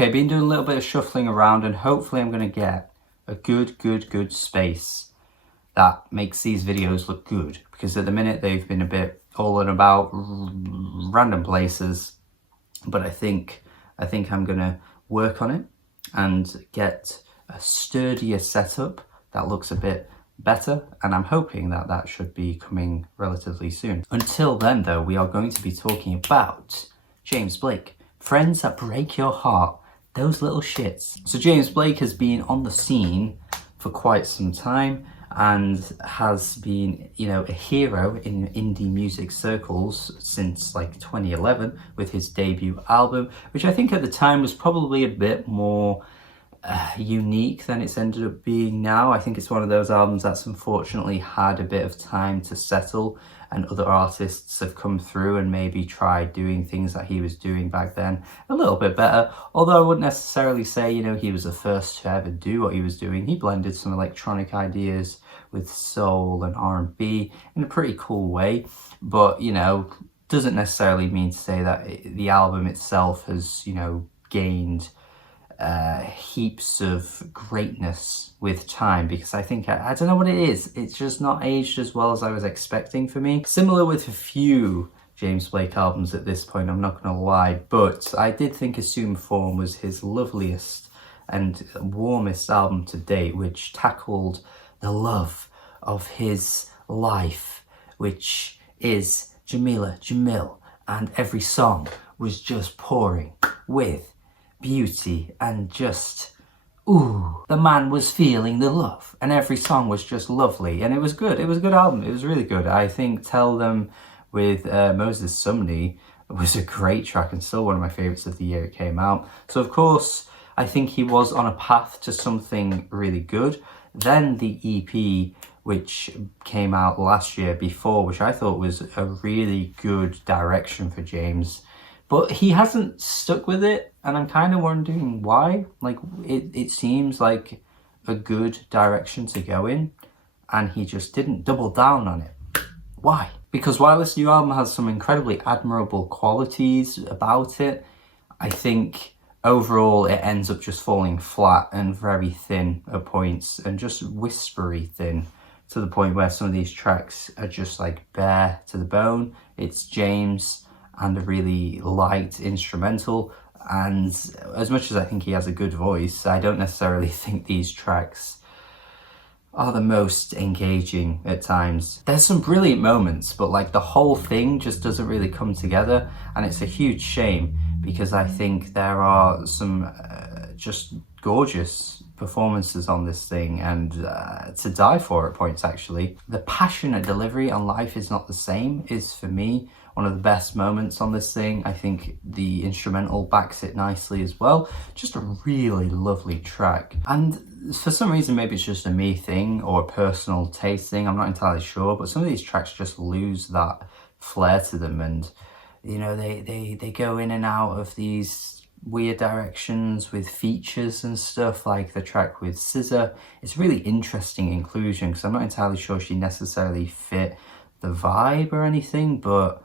Okay, been doing a little bit of shuffling around, and hopefully I'm going to get a good space that makes these videos look good, because at the minute they've been a bit all and about random places, but I think I'm going to work on it and get a sturdier setup that looks a bit better, and I'm hoping that that should be coming relatively soon. Until then though, we are going to be talking about James Blake, Friends That Break Your Heart, those little shits. So James Blake has been on the scene for quite some time and has been, you know, a hero in indie music circles since like 2011 with his debut album, which I think at the time was probably a bit more unique than it's ended up being now. I think it's one of those albums that's unfortunately had a bit of time to settle, and other artists have come through and maybe tried doing things that he was doing back then a little bit better. Although I wouldn't necessarily say, you know, he was the first to ever do what he was doing. He blended some electronic ideas with soul and R&B in a pretty cool way, but, you know, doesn't necessarily mean to say that the album itself has, you know, gained heaps of greatness with time, because I think, I don't know what it is, it's just not aged as well as I was expecting for me. Similar with a few James Blake albums at this point, I'm not gonna lie, but I did think Assume Form was his loveliest and warmest album to date, which tackled the love of his life, which is Jamila Jamil, and every song was just pouring with beauty and just, ooh, the man was feeling the love, and every song was just lovely, and it was good. It was a good album. It was really good. I think Tell Them with Moses Sumney was a great track and still one of my favorites of the year it came out. So of course I think he was on a path to something really good. Then the EP, which came out last year before, which I thought was a really good direction for James, but he hasn't stuck with it, and I'm kind of wondering why. Like, it seems like a good direction to go in, and he just didn't double down on it. Why? Because while this new album has some incredibly admirable qualities about it, I think overall it ends up just falling flat and very thin at points, and just whispery thin, to the point where some of these tracks are just like bare to the bone. It's James and a really light instrumental, and as much as I think he has a good voice, I don't necessarily think these tracks are the most engaging at times. There's some brilliant moments, but like the whole thing just doesn't really come together, and it's a huge shame, because I think there are some just gorgeous performances on this thing, and to die for at points actually. The passionate delivery on Life Is Not the Same is, for me, one of the best moments on this thing. I think the instrumental backs it nicely as well. Just a really lovely track. And for some reason, maybe it's just a me thing or a personal taste thing, I'm not entirely sure, but some of these tracks just lose that flair to them, and you know, they go in and out of these weird directions with features and stuff, like the track with SZA. It's really interesting inclusion, because I'm not entirely sure she necessarily fit the vibe or anything, but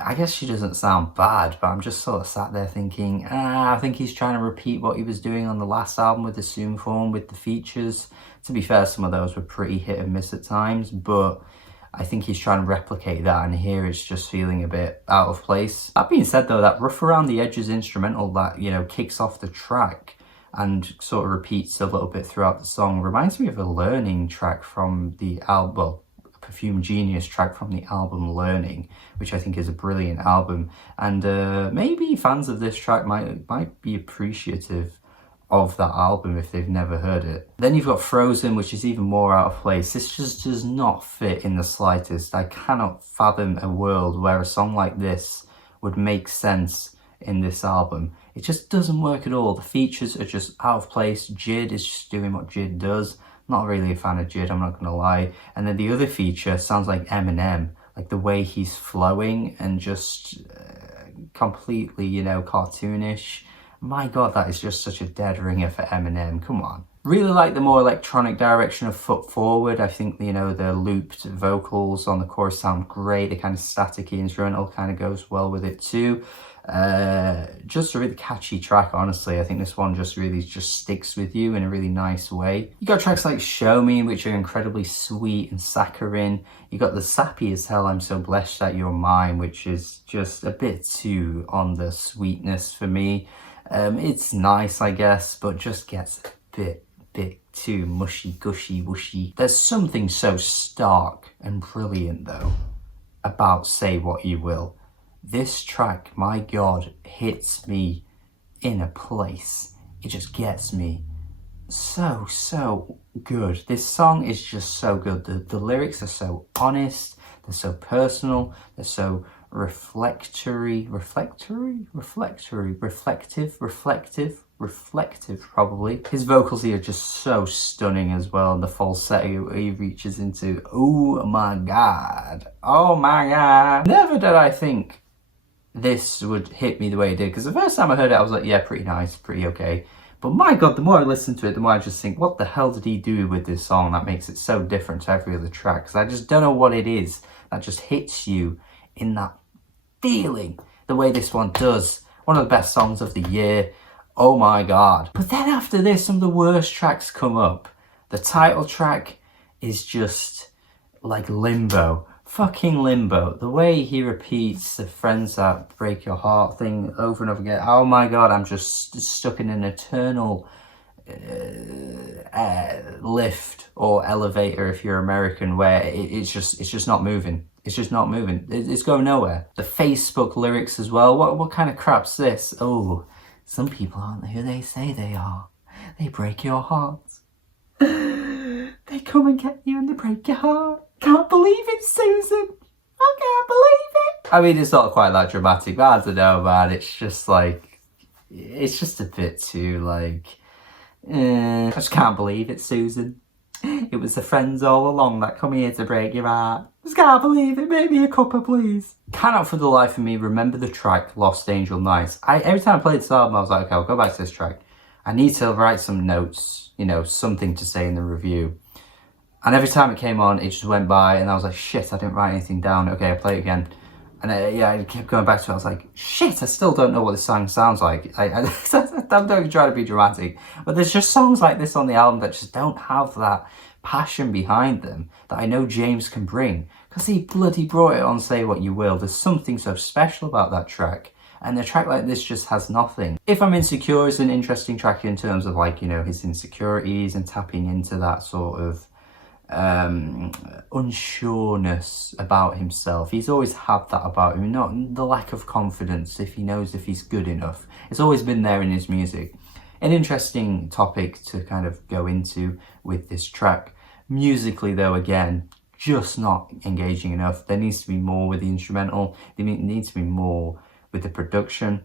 I guess she doesn't sound bad. But I'm just sort of sat there thinking, I think he's trying to repeat what he was doing on the last album with Assume Form with the features. To be fair, some of those were pretty hit and miss at times, but I think he's trying to replicate that, and here it's just feeling a bit out of place. That being said though, that rough around the edges instrumental that, you know, kicks off the track and sort of repeats a little bit throughout the song reminds me of a Learning track from the album, well, Perfume Genius track from the album Learning, which I think is a brilliant album, and maybe fans of this track might be appreciative of that album if they've never heard it. Then you've got Frozen, which is even more out of place. This just does not fit in the slightest. I cannot fathom a world where a song like this would make sense in this album. It just doesn't work at all. The features are just out of place. Jid is just doing what Jid does. Not really a fan of Jid, I'm not gonna lie. And then the other feature sounds like Eminem, like the way he's flowing and just completely, you know, cartoonish. My God, that is just such a dead ringer for Eminem, come on. Really like the more electronic direction of Foot Forward. I think, you know, the looped vocals on the chorus sound great. The kind of staticky instrumental kind of goes well with it too. Just a really catchy track, honestly. I think this one just really just sticks with you in a really nice way. You got tracks like Show Me, which are incredibly sweet and saccharine. You got the sappy as hell I'm So Blessed That You're Mine, which is just a bit too on the sweetness for me. It's nice, I guess, but just gets a bit too mushy, gushy, wushy. There's something so stark and brilliant, though, about Say What You Will. This track, my God, hits me in a place. It just gets me so good. This song is just so good. The lyrics are so honest, they're so personal, they're so reflective probably. His vocals here are just so stunning as well, and the falsetto he reaches into, oh my God, never did I think this would hit me the way it did, because the first time I heard it I was like, yeah, pretty nice, pretty okay, but my God, the more I listen to it, the more I just think, what the hell did he do with this song that makes it so different to every other track? Because I just don't know what it is that just hits you in that feeling the way this one does. One of the best songs of the year, oh my God. But then after this, some of the worst tracks come up. The title track is just like limbo. Fucking limbo. The way he repeats the friends that break your heart thing over and over again. Oh my God, I'm just stuck in an eternal lift or elevator if you're American, where it's just not moving. It's just not moving. It's going nowhere. The Facebook lyrics as well. What kind of crap's this? Oh, some people aren't who they say they are. They break your heart. They come and get you and they break your heart. Can't believe it, Susan. I can't believe it. I mean, it's not quite that dramatic, but I don't know, man. It's just like, it's just a bit too like, I just can't believe it, Susan. It was the friends all along that come here to break your heart. Just can't believe it. Make me a cuppa, please. Cannot for the life of me remember the track Lost Angel Nights. Every time I played this album, I was like, okay, I'll go back to this track. I need to write some notes, you know, something to say in the review. And every time it came on, it just went by, and I was like, shit, I didn't write anything down. Okay, I'll play it again. And I kept going back to it. I was like, shit, I still don't know what this song sounds like. I'm not trying to be dramatic, but there's just songs like this on the album that just don't have that passion behind them that I know James can bring. Because he bloody brought it on Say What You Will. There's something so special about that track. And a track like this just has nothing. If I'm Insecure is an interesting track in terms of, like, you know, his insecurities and tapping into that sort of unsureness about himself. He's always had that about him, not the lack of confidence if he knows if he's good enough. It's always been there in his music. An interesting topic to kind of go into with this track. Musically though, again, just not engaging enough. There needs to be more with the instrumental. There needs to be more with the production.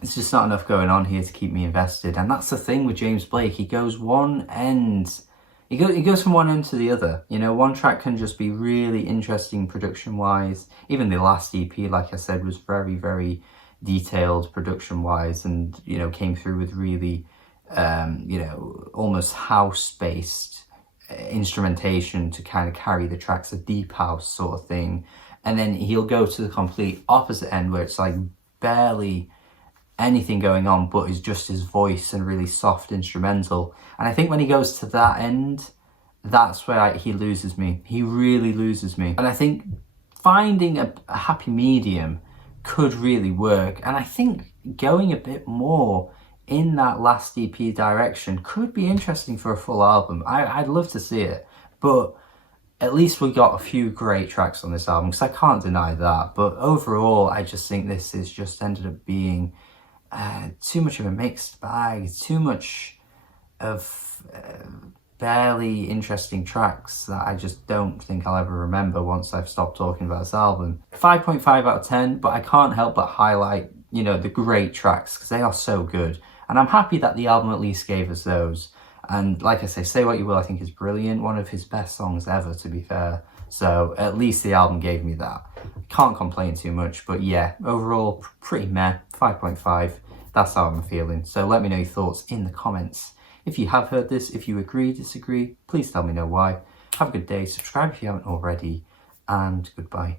It's just not enough going on here to keep me invested. And that's the thing with James Blake. He goes one end. He goes from one end to the other. You know, one track can just be really interesting production-wise. Even the last EP, like I said, was very detailed production-wise, and, you know, came through with really, you know, almost house-based instrumentation to kind of carry the tracks, a deep house sort of thing. And then he'll go to the complete opposite end where it's like barely anything going on, but it's just his voice and really soft instrumental. And I think when he goes to that end, that's where he loses me. He really loses me. And I think finding a happy medium could really work. And I think going a bit more in that last EP direction could be interesting for a full album. I'd love to see it, but at least we got a few great tracks on this album, because I can't deny that. But overall, I just think this is just ended up being too much of a mixed bag, too much of barely interesting tracks that I just don't think I'll ever remember once I've stopped talking about this album. 5.5 out of 10, but I can't help but highlight, you know, the great tracks, because they are so good. And I'm happy that the album at least gave us those. And like I say What You Will, I think is brilliant. One of his best songs ever, to be fair. So at least the album gave me that. Can't complain too much, but yeah, overall, pretty meh. 5.5. That's how I'm feeling. So let me know your thoughts in the comments. If you have heard this, if you agree, disagree, please tell me know why. Have a good day. Subscribe if you haven't already. And goodbye.